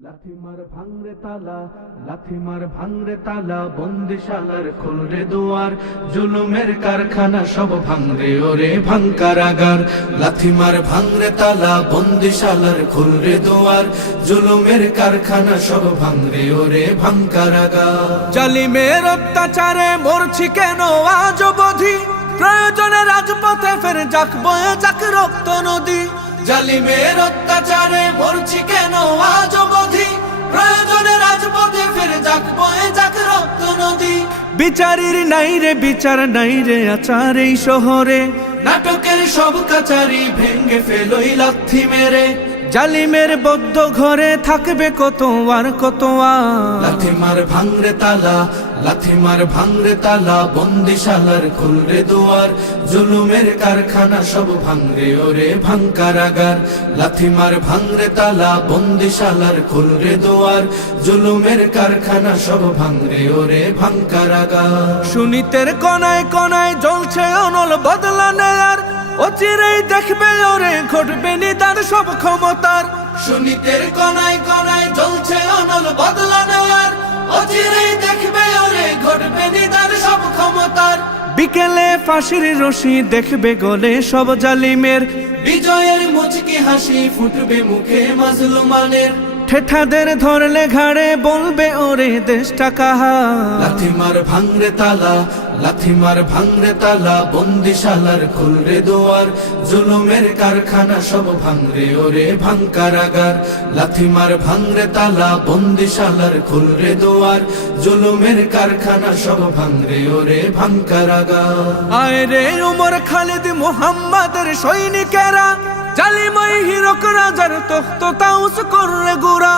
লাথিমার ভাঙরে তালা, লাথিমার ভাঙরে তালা, বন্দিশালার খুলরে দুয়ার, জুলুমের কারখানা সব ভাঙরে ওরে ভাঙকারাগার। লাথিমার ভাঙরে তালা, বন্দিশালার খুলরে দুয়ার, জুলুমের কারখানা সব ভাঙরে ওরে ভাঙকারাগার। জালিমের অত্যাচারে মরছি কেন আজ অবধি, প্রয়োজনে রাজপথে ফের যাক বয়ে যাক রক্ত নদী। জালিমের অত্যাচারে মরছি কেন আজ অবধি, প্রয়োজনে রাজপথে ফের যাক বয়ে যাক রক্ত নদী। বিচারের নাই রে বিচার নাই রে আচার এই শহরে, নাটকের সব কাচারি ভেঙ্গে ফেলোই লাথি মেরে। জালিমের বদ্ধ ঘরে থাকবে কত আর কত আর। লাথিমার ভাঙরে তালা, লাথিমার ভাঙরে তালা, বন্দিশালার খুলরে দুয়ার, জুলুমের কারখানা সব ভাঙরে ওরে ভাঙকারাগার। লাথিমার ভাঙরে তালা, বন্দিশালার খুলরে দুয়ার, জুলুমের কারখানা সব ভাঙরে ওরে ভাঙকারাগার। সুনীতের কনায় কনায় জ্বলছে অনল বদলা নেয়ার, অচিরেই দেখবে ওরে ঘটবে নিদান সব ক্ষমতার। সুনীতের কনায় কনায় জ্বলছে অনল বদলা নেওয়ার, অচিরেই দেখবে ওরে ঘটবে নিদান সব ক্ষমতার। বিকেলে ফাঁসির রশি দেখবে গলে সব জালিমের, বিজয়ের মুচকি হাসি ফুটবে মুখে মাজলুমানের। ঠেঠাদের ধরলে ঘাড়ে বলবে ওরে দেশটা কাহার। লাথিমার ভাঙরে তালা, লাথিমার ভাঙরে তালা, বন্দিশালার খুলরে দুয়ার, জুলুমের কারখানা সব ভাঙরে ওরে ভাঙকারাগার। লাথিমার ভাঙরে তালা, বন্দিশালার খুলরে দুয়ার, জুলুমের কারখানা সব ভাঙরে ওরে ভাঙকারাগার। আয় রে উমর খালিদ মুহাম্মাদের সৈনিকেরা, জালিমাই হিরক রাজার তখ্ত তাউস কররে গুরা।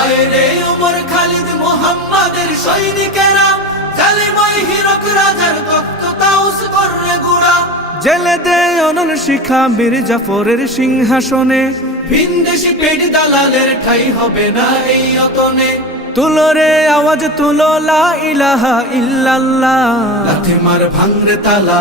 আয় রে উমর খালিদ মুহাম্মাদের সৈনিকেরা, জালিমাই হিরক রাজার তখ্ত তাউস কররে গুরা। জেলে দে অনল শিখা বীর জাফরের সিংহাসনে, ভিনদেশি পেট দালালের ঠাই হবে না এই অতনে। তুলো রে আওয়াজ তুলো লা ইলাহা ইল্লাল্লাহ। লাথিমার ভাঙরে তালা,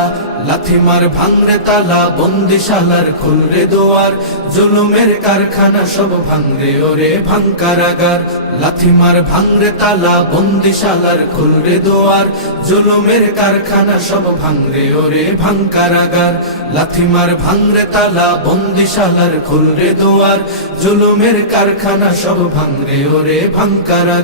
লাথিমার ভাঙরে তালা, বন্দিশালার খুলরে দুয়ার, জুলুমের কারখানা সব ভাঙরে ওরে ভাঙকারাগার। লাথিমার ভাঙরে তালা, বন্দিশালার খুলরে দুয়ার, জুলুমের কারখানা সব ভাঙরে ওরে ভাঙকারাগার। লাথিমার ভাঙরে তালা, বন্দিশালার খুলরে দুয়ার, জুলুমের কারখানা সব ভাঙরে ওরে ভাঙকারাগার।